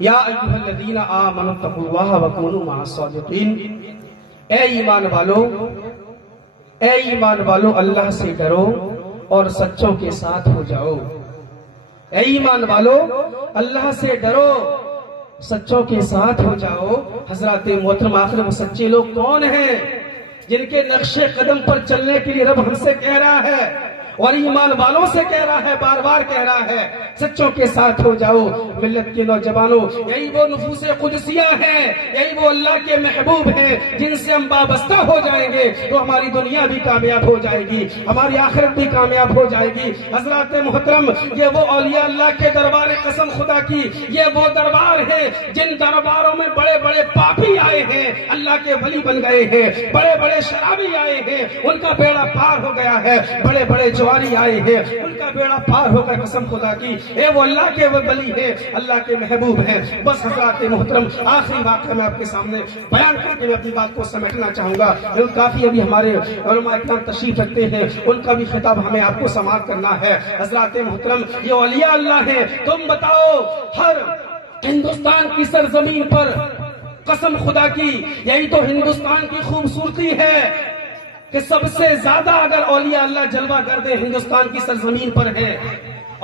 یا ایھا الذین آمنوا اتقوا اللہ وکونوا مع الصادقین، اے ایمان والو اللہ سے ڈرو اور سچوں کے ساتھ ہو جاؤ۔ اے ایمان والو اللہ سے ڈرو، سچوں کے ساتھ ہو جاؤ۔ حضرات محترم، آخر وہ سچے لوگ کون ہیں جن کے نقش قدم پر چلنے کے لیے رب ہم سے کہہ رہا ہے اور ایمان والوں سے کہہ رہا ہے، بار بار کہہ رہا ہے سچوں کے ساتھ ہو جاؤ۔ ملت کے نوجوانوں، یہی وہ نفوس قدسیہ ہیں، یہی وہ اللہ کے محبوب ہیں جن سے ہم وابستہ ہو جائیں گے تو ہماری دنیا بھی کامیاب ہو جائے گی، ہماری آخرت بھی کامیاب ہو جائے گی۔ حضرات محترم، یہ وہ اولیاء اللہ کے دربار، قسم خدا کی یہ وہ دربار ہے جن درباروں میں بڑے بڑے پاپی آئے ہیں، اللہ کے ولی بن گئے ہیں، بڑے بڑے شرابی آئے ہیں، ان کا بیڑا پار ہو گیا ہے، بڑے بڑے جواری آئے ہیں، ان کا بیڑا پار ہو گیا۔ قسم خدا کی اے وہ اللہ کے ولی ہیں، اللہ کے محبوب ہیں۔ بس حضرات محترم، آخری واقعہ میں آپ کے سامنے بیان کر کے میں اپنی بات کو سمیٹنا چاہوں گا۔ کافی ابھی ہمارے علماء اکرام تشریف رکھتے ہیں، ان کا بھی خطاب ہمیں آپ کو سماعت کرنا ہے۔ حضرات محترم، یہ اولیاء اللہ ہیں۔ تم بتاؤ، ہر ہندوستان کی سرزمین پر قسم خدا کی یہی تو ہندوستان کی خوبصورتی ہے کہ سب سے زیادہ اگر اولیاء اللہ جلوہ گرد ہندوستان کی سرزمین پر ہے،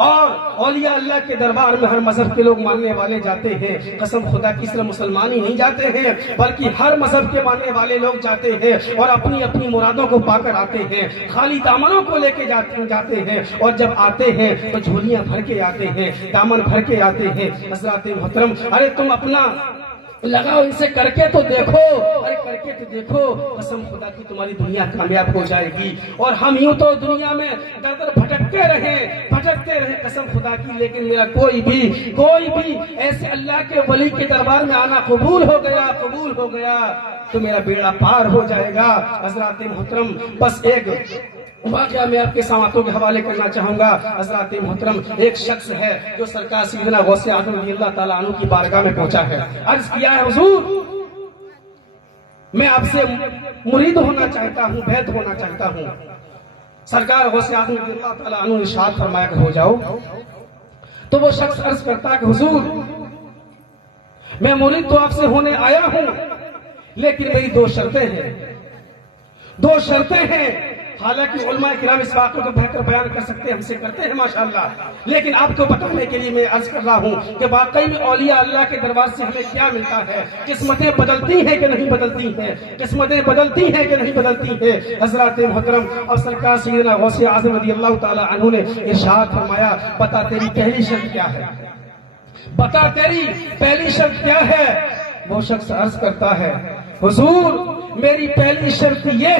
اور اولیاء اللہ کے دربار میں ہر مذہب کے لوگ ماننے والے جاتے ہیں۔ قسم خدا کی صرف مسلمان ہی نہیں جاتے ہیں بلکہ ہر مذہب کے ماننے والے لوگ جاتے ہیں اور اپنی اپنی مرادوں کو پا کر آتے ہیں، خالی دامنوں کو لے کے جاتے ہیں، اور جب آتے ہیں تو جھولیاں بھر کے آتے ہیں، دامن بھر کے آتے ہیں۔ حضرات محترم، ارے تم اپنا لگاؤ ان سے کر کے تو دیکھو، ارے کر کے تو دیکھو، قسم خدا کی تمہاری دنیا کامیاب ہو جائے گی۔ اور ہم یوں تو دنیا میں در در بھٹکتے رہے قسم خدا کی، لیکن میرا کوئی بھی ایسے اللہ کے ولی کے دربار میں آنا قبول ہو گیا تو میرا بیڑا پار ہو جائے گا۔ حضرات محترم، بس ایک واقعہ میں آپ کے سامعوں کے حوالے کرنا چاہوں گا۔ حضرات محترم، ایک شخص ہے جو سرکار سیدنا غوث اعظم رضی اللہ تعالیٰ عنہ کی بارگاہ میں پہنچا ہے، عرض کیا ہے حضور میں آپ سے مرید ہونا چاہتا ہوں، بیعت ہونا چاہتا ہوں۔ سرکار غوث اعظم رضی اللہ تعالیٰ عنہ نے ارشاد فرمایا کہ ہو جاؤ۔ تو وہ شخص عرض کرتا ہے کہ حضور میں مرید تو آپ سے ہونے آیا ہوں، لیکن میری دو شرطیں ہیں۔ حالانکہ علماء کرام اس بات کو تو بہتر بیان کر سکتے ہیں، ہم سے کرتے ہیں ماشاءاللہ، لیکن آپ کو بتانے کے لیے میں عرض کر رہا ہوں کہ واقعی میں اولیاء اللہ کے دربار سے ہمیں کیا ملتا ہے، قسمتیں بدلتی ہیں کہ نہیں بدلتی ہیں، حضرات محترم۔ اور سرکار سیدنا غوث اعظم رضی اللہ تعالیٰ عنہ نے ارشاد فرمایا، بتا تیری پہلی شرط کیا ہے؟ وہ شخص عرض کرتا ہے حضور میری پہلی شرط یہ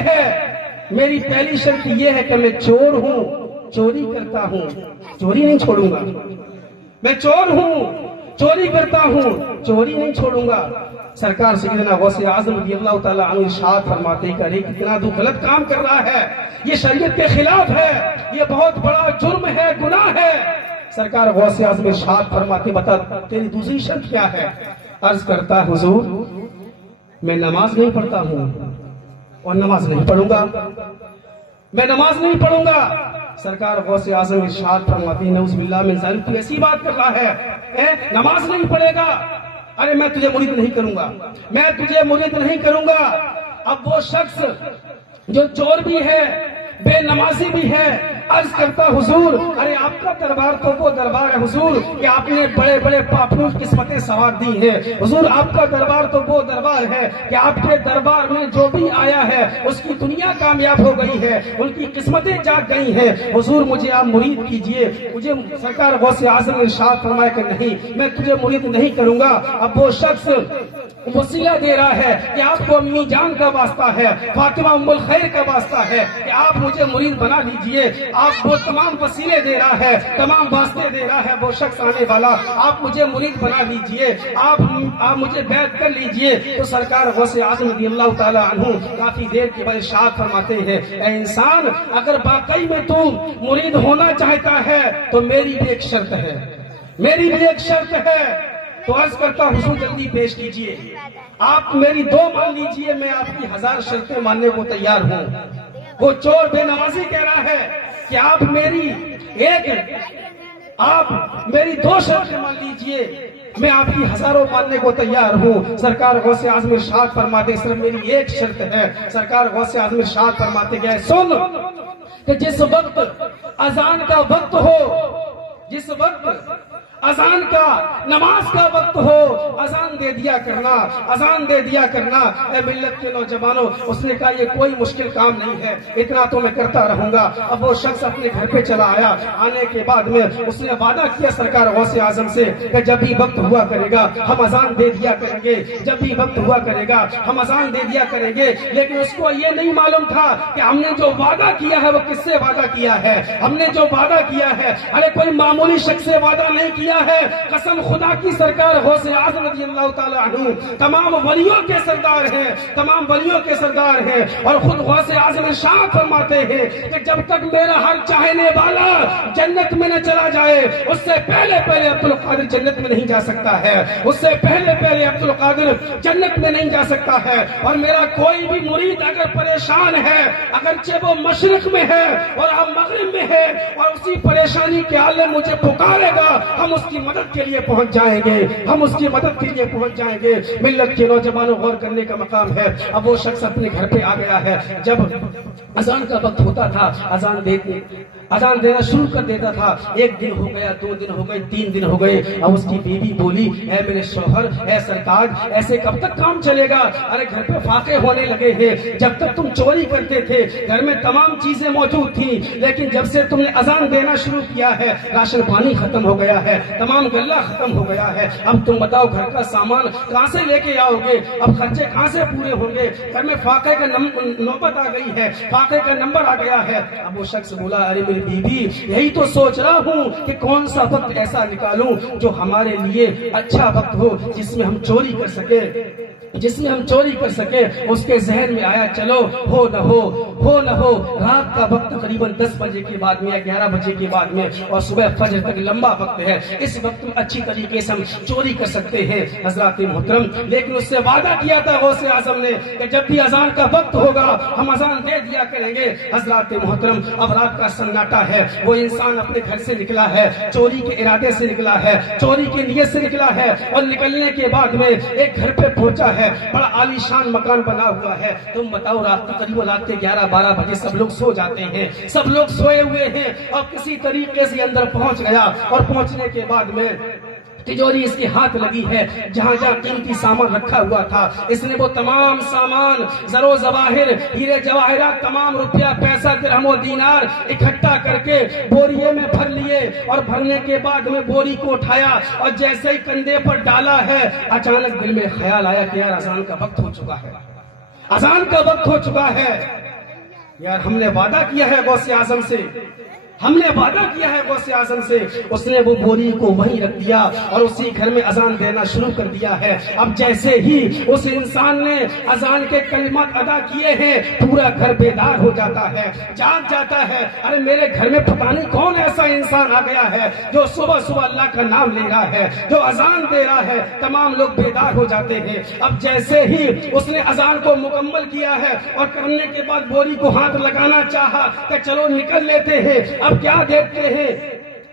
ہے کہ میں چور ہوں، چوری کرتا ہوں، چوری نہیں چھوڑوں گا۔ میں چور ہوں، چوری کرتا ہوں، چوری نہیں چھوڑوں گا۔ سرکار سیدنا غوث اعظم رضی اللہ تعالیٰ عنہ ارشاد فرماتے کہ ارے کتنا تو غلط کام کر رہا ہے، یہ شریعت کے خلاف ہے، یہ بہت بڑا جرم ہے، گناہ ہے۔ سرکار غوث اعظم ارشاد فرماتے بتا تیری دوسری شرط کیا ہے؟ عرض کرتا حضور میں نماز نہیں پڑھتا ہوں اور نماز نہیں پڑھوں گا۔ سرکار غوث اعظم ارشاد فرماتے ہیں نعوذ باللہ من ذالک، تو ایسی بات کر رہا ہے نماز نہیں پڑھے گا، ارے میں تجھے مرید نہیں کروں گا۔ اب وہ شخص جو چور بھی ہے، بے نمازی بھی ہے، عرض کرتا حضور ارے آپ کا دربار تو وہ دربار ہے حضور کہ آپ نے بڑے بڑے پاپیوں کی قسمتیں سنوار دی ہیں، حضور آپ کا دربار تو وہ دربار ہے کہ آپ کے دربار میں جو بھی آیا ہے اس کی دنیا کامیاب ہو گئی ہے، ان کی قسمتیں جاگ گئی ہیں، حضور مجھے آپ مرید کیجئے۔ مجھے سرکار غوث اعظم نے ارشاد فرمایا کہ نہیں، میں تجھے مرید نہیں کروں گا۔ اب وہ شخص وسیلہ دے رہا ہے کہ آپ کو امی جان کا واسطہ ہے، فاطمہ ام الخیر کا واسطہ ہے کہ آپ مجھے مرید بنا لیجئے۔ آپ وہ تمام وسیلے دے رہا ہے، تمام واسطے دے رہا ہے وہ شخص آنے والا، آپ مجھے مرید بنا لیجئے، آپ مجھے بیعت کر لیجئے۔ تو سرکار غوث اعظم رضی اللہ تعالیٰ عنہ کافی دیر کے بعد ارشاد فرماتے ہیں اے انسان اگر واقعی میں تو مرید ہونا چاہتا ہے تو میری بھی ایک شرط ہے۔ تو عرض کرتا حضور جلدی پیش کیجئے، آپ میری 2 مان لیجئے، میں آپ کی 1000 شرطیں ماننے کو تیار ہوں۔ وہ چور بے نمازی کہہ رہا ہے کہ آپ میری 2 شرطیں مان لیجئے، میں آپ کی ہزاروں ماننے کو تیار ہوں۔ سرکار غوث اعظم ارشاد فرماتے صرف میری ایک شرط ہے، سرکار غوث اعظم ارشاد فرماتے گئے سن کہ جس وقت اذان کا وقت ہو، جس وقت اذان کا نماز کا وقت ہو، اذان دے دیا کرنا، اذان دے دیا کرنا۔ اے ملت کے نوجوانوں، اس نے کہا یہ کوئی مشکل کام نہیں ہے، اتنا تو میں کرتا رہوں گا۔ اب وہ شخص اپنے گھر پہ چلا آیا، آنے کے بعد میں اس نے وعدہ کیا سرکار غوث اعظم سے کہ جب بھی وقت ہوا کرے گا ہم اذان دے دیا کریں گے، جب بھی وقت ہوا کرے گا ہم اذان دے دیا کریں گے۔ لیکن اس کو یہ نہیں معلوم تھا کہ ہم نے جو وعدہ کیا ہے وہ کس سے وعدہ کیا ہے، ہم نے جو وعدہ کیا ہے ارے کوئی معمولی شخص سے وعدہ نہیں کیا ہے، قسم خدا کی سرکار غوث اعظم رضی اللہ تعالی عنہ تمام ولیوں کے سردار ہیں، تمام ولیوں کے سردار ہیں، اور خود غوث اعظم ارشاد فرماتے ہیں کہ جب تک میرا ہر چاہنے والا جنت میں نہ چلا جائے اس سے پہلے پہلے عبد القادر جنت میں نہیں جا سکتا ہے، اس سے پہلے پہلے عبد القادر جنت میں نہیں جا سکتا ہے۔ اور میرا کوئی بھی مرید اگر پریشان ہے، اگرچہ وہ مشرق میں ہے اور ہم مغرب میں ہے، اور اسی پریشانی کے حال میں مجھے پکارے گا، ہم اس کی مدد کے لیے پہنچ جائیں گے، ہم اس کی مدد کے لیے پہنچ جائیں گے۔ ملت کے نوجوانوں غور کرنے کا مقام ہے۔ اب وہ شخص اپنے گھر پہ آ گیا ہے، جب اذان کا وقت ہوتا تھا اذان دینا شروع کر دیتا تھا۔ ایک دن ہو گیا، 2 دن ہو گئے، 3 دن ہو گئے، اب اس کی بیوی بولی اے میرے شوہر، اے سرکار ایسے کب تک کام چلے گا؟ ارے گھر پہ فاقے ہونے لگے ہیں، جب تک تم چوری کرتے تھے گھر میں تمام چیزیں موجود تھیں، لیکن جب سے تم نے اذان دینا شروع کیا ہے راشن پانی ختم ہو گیا ہے، تمام غلہ ختم ہو گیا ہے، اب تم بتاؤ گھر کا سامان کہاں سے لے کے آؤ گے؟ اب خرچے کہاں سے پورے ہوں گے؟ گھر میں فاقے کا نوبت آ گئی ہے، فاقے کا نمبر آ گیا ہے۔ اب وہ شخص بولا ارے میری بیوی یہی تو سوچ رہا ہوں کہ کون سا وقت ایسا نکالوں جو ہمارے لیے اچھا وقت ہو، جس میں ہم چوری کر سکے، جس میں ہم چوری کر سکے۔ اس کے ذہن میں آیا چلو ہو نہ ہو رات کا وقت تقریباً 10 بجے کے بعد میں یا 11 بجے کے بعد میں، اور صبح فجر تک لمبا وقت ہے، اس وقت میں اچھی طریقے سے ہم چوری کر سکتے ہیں حضرات محترم۔ لیکن اس سے وعدہ کیا تھا غوث اعظم نے کہ جب بھی اذان کا وقت ہوگا ہم اذان دے دیا کریں گے۔ حضرات محترم، اب رات کا سناٹا ہے، وہ انسان اپنے گھر سے نکلا ہے، چوری کے ارادے سے نکلا ہے، چوری کی نیت سے نکلا ہے، اور نکلنے کے بعد میں ایک گھر پہ پہنچا ہے، بڑا عالی شان مکان بنا ہوا ہے۔ تم بتاؤ رات تقریباً رات کے 11-12 بجے سب لوگ سو جاتے ہیں، سب لوگ سوئے ہوئے ہیں، اور کسی طریقے سے اندر پہنچ گیا، اور پہنچنے کے بعد میں تجوری اس کے ہاتھ لگی ہے، جہاں جہاں قیمتی سامان رکھا ہوا تھا اس نے وہ تمام سامان زر و زواہر، ہیرے جواہرات، تمام روپیہ پیسہ درہم و دینار اکٹھا کر کے بوریے میں بھر لیے، اور بھرنے کے بعد میں بوری کو اٹھایا اور جیسے ہی کندھے پر ڈالا ہے اچانک دل میں خیال آیا کہ یار اذان کا وقت ہو چکا ہے، اذان کا وقت ہو چکا ہے، یار ہم نے وعدہ کیا ہے غوث اعظم سے، ہم نے وعدہ کیا ہے غوث اعظم سے۔ اس نے وہ بوری کو وہیں رکھ دیا اور اسی گھر میں اذان دینا شروع کر دیا ہے۔ اب جیسے ہی اس انسان نے اذان کے کلمات ادا کیے ہیں پورا گھر بیدار ہو جاتا ہے، جاگ جاتا ہے، ارے میرے گھر میں پتہ نہیں کون ایسا انسان آ گیا ہے جو صبح صبح اللہ کا نام لے رہا ہے، جو اذان دے رہا ہے۔ تمام لوگ بیدار ہو جاتے ہیں۔ اب جیسے ہی اس نے اذان کو مکمل کیا ہے اور کرنے کے بعد بوری کو ہاتھ لگانا چاہا کہ چلو نکل لیتے ہیں، اب کیا دیکھتے ہیں،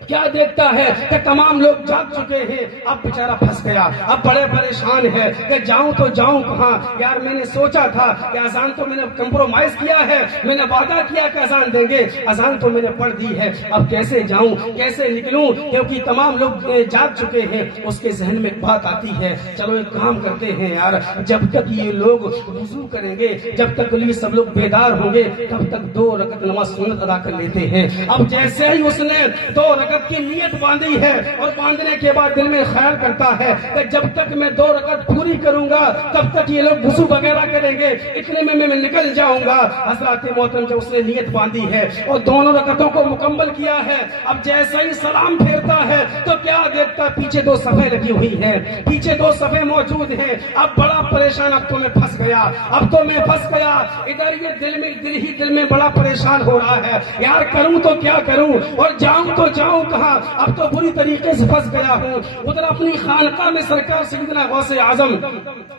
کیا دیکھتا ہے کہ تمام لوگ جاگ چکے ہیں۔ اب بیچارہ پھنس گیا، اب بڑے پریشان ہے کہ جاؤں تو جاؤں کہاں؟ یار میں نے سوچا تھا کہ اذان تو میں نے کمپرومائز کیا ہے، میں نے وعدہ کیا کہ اذان دیں گے، اذان تو میں نے پڑھ دی ہے، اب کیسے جاؤں، کیسے نکلوں؟ کیونکہ تمام لوگ جاگ چکے ہیں۔ اس کے ذہن میں ایک بات آتی ہے، چلو ایک کام کرتے ہیں یار، جب تک یہ لوگ وضو کریں گے، جب تک یہ سب لوگ بیدار ہوں گے، تب تک 2 رکعت نماز سنت ادا کر لیتے ہیں۔ اب جیسے ہی اس نے 2 رکعت کی نیت باندھی ہے اور باندھنے کے بعد دل میں خیال کرتا ہے کہ جب تک میں 2 رکعت پوری کروں گا تب تک یہ لوگ وضو وغیرہ کریں گے، اتنے میں نکل جاؤں گا۔ حضرات محترم، جب اس نے نیت باندھی ہے اور دونوں رکعتوں کو مکمل کیا ہے، اب جیسے ہی سلام پھیرتا ہے تو کیا دیکھتا، پیچھے 2 صفیں لگی ہوئی ہیں، پیچھے 2 صفیں موجود ہیں۔ اب بڑا پریشان، اب تو میں پھنس گیا، اب تو میں پھنس گیا۔ ادھر یہ دل میں بڑا پریشان ہو رہا ہے، یار کروں تو کیا کروں، اور جاؤں تو جاؤں جاؤں کہاں، اب تو بری طریقے سے پھنس گیا ہوں۔ ادھر اپنی خانقاہ میں سرکار سیدنا غوث اعظم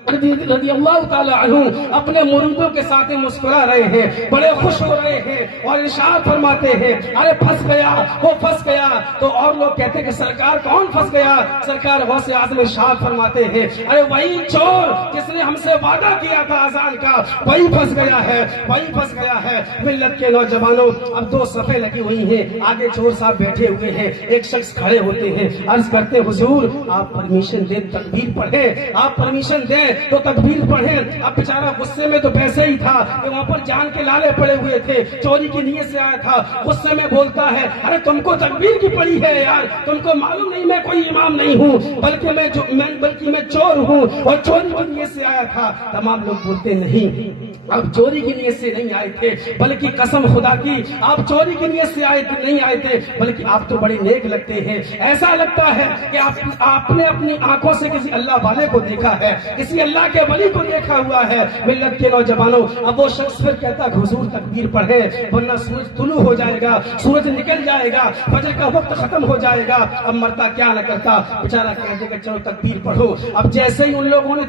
رضی اللہ تعالی عنہ اپنے مریدوں کے ساتھ مسکرا رہے ہیں، بڑے خوش ہو رہے ہیں اور ارشاد فرماتے ہیں ارے پھنس گیا، وہ پھنس گیا۔ تو اور لوگ کہتے ہیں کہ سرکار کون پھنس گیا؟ سرکار غوث اعظم ارشاد فرماتے ہیں ارے وہی چور جس نے ہم سے وعدہ کیا تھا اذان کا، وہی پھنس گیا ہے، وہی پھنس گیا ہے۔ ملت کے نوجوانوں، اب دو صفیں لگی ہوئی ہیں، آگے چور صاحب بیٹھے ہوئے ہیں، ایک شخص کھڑے ہوتے ہیں، عرض کرتے حضور آپ پرمیشن دیں تکبیر پڑھیں، آپ پرمیشن دیں تو تکبیر پڑھیں۔ اب بیچارہ غصے میں تو پیسے ہی تھا کہ وہاں پر جان کے لالے پڑے ہوئے تھے، چوری کی نیت سے آیا تھا، غصے میں بولتا ہے ارے تم کو تکبیر کی پڑی ہے یار، تم کو معلوم نہیں میں کوئی امام نہیں ہوں، بلکہ میں چور ہوں اور چوری کی نیت سے آیا تھا۔ تمام لوگ بولتے نہیں آپ چوری کی نیت سے نہیں آئے تھے، بلکہ قسم خدا کی آپ چوری کی نیت سے نہیں آئے تھے، بلکہ آپ تو بڑے نیک لگتے ہیں، ایسا لگتا ہے کہ آپ نے اپنی آنکھوں سے کسی اللہ والے کو دیکھا ہے، کسی اللہ کے ولی کو دیکھا ہوا ہے۔ ملت کے نوجوانوں، اب وہ شخص پھر کہتا حضور تکبیر پڑھے ورنہ سورج طلوع ہو جائے گا، سورج نکل جائے گا، فجر کا وقت ختم ہو جائے گا۔ اب مرتا کیا نہ کرتا، بیچارہ کہتے کہ چلو تکبیر پڑھو۔ اب جیسے ہی ان لوگوں نے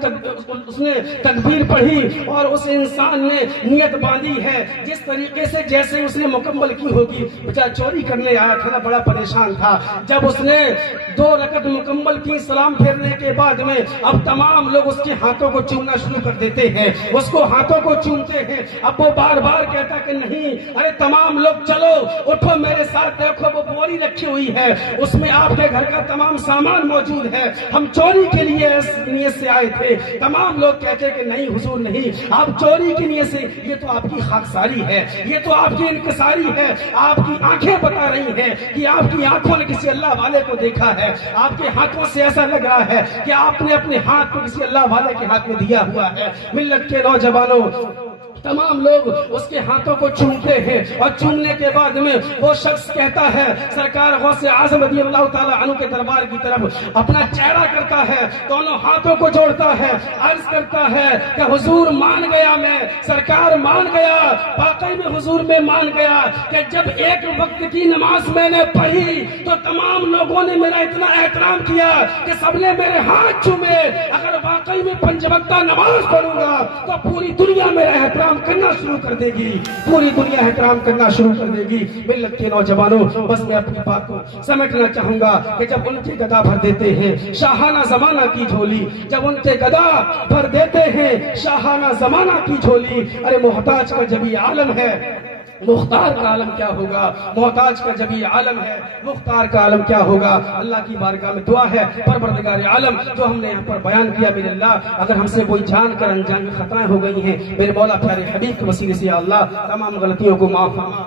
اس نے تکبیر پڑھی اور اس انسان نے نیت باندھی ہے جس طریقے سے جیسے اس نے مکمل کی ہوگی، بیچارہ چوری کرنے آیا تھا نا، بڑا پریشان تھا۔ جب اس نے 2 رکعت مکمل کی، سلام پھیرنے کے بعد میں اب تمام لوگ اس کے ہاتھوں کو چومنا شروع کر دیتے ہیں، اس کو ہاتھوں کو چومتے ہیں۔ اب وہ بار بار کہتا کہ نہیں، ارے تمام لوگ چلو اٹھو میرے ساتھ، دیکھو وہ بوری رکھی ہوئی ہے، اس میں آپ کے گھر کا تمام سامان موجود ہے، ہم چوری کے لیے اس نیت سے آئے تھے۔ تمام لوگ کہتے کہ نہیں حضور نہیں، آپ چوری کی نیت سے، یہ تو آپ کی خاکساری ہے، یہ تو آپ کی انکساری ہے، آپ کی آنکھیں بتا رہی ہیں کہ آپ کی آنکھوں نے کسی اللہ والے کو دیکھا ہے، آپ کے ہاتھوں سے ایسا لگ رہا ہے کہ آپ نے اپنے ہاتھ کو کسی اللہ والے کے ہاتھ میں دیا ہوا ہے۔ ملت کے نوجوانوں، تمام لوگ اس کے ہاتھوں کو چومتے ہیں اور چومنے کے بعد میں وہ شخص کہتا ہے، سرکار غوث اعظم رضی اللہ تعالی عنہ کے دربار کی طرف اپنا چہرہ کرتا ہے، دونوں ہاتھوں کو جوڑتا ہے، عرض کرتا ہے کہ حضور مان گیا، میں سرکار مان گیا، واقعی میں حضور میں مان گیا کہ جب ایک وقت کی نماز میں نے پڑھی تو تمام لوگوں نے میرا اتنا احترام کیا کہ سب نے میرے ہاتھ چومے، اگر واقعی میں 5 وقتہ نماز پڑھوں گا تو پوری دنیا میرا احترام کرنا شروع کر دے گی، پوری دنیا احترام کرنا شروع کر دے گی۔ ملت کے نوجوانوں، بس میں اپنی بات کو سمجھنا چاہوں گا کہ جب ان کی گدا بھر دیتے ہیں شاہانہ زمانہ کی جھولی، جب ان کے گدا بھر دیتے ہیں شاہانہ زمانہ کی جھولی، ارے محتاج کا جب یہ عالم ہے مختار کا عالم کیا ہوگا، محتاج کا جب یہ عالم ہے مختار کا عالم کیا ہوگا۔ اللہ کی بارگاہ میں دعا ہے، پروردگار عالم جو ہم نے یہاں پر بیان کیا میرے اللہ، اگر ہم سے کوئی جان کر انجان میں خطائیں ہو گئی ہیں، میرے مولا پیارے حبیب کے وسیلے سے یا اللہ تمام غلطیوں کو معاف فرما۔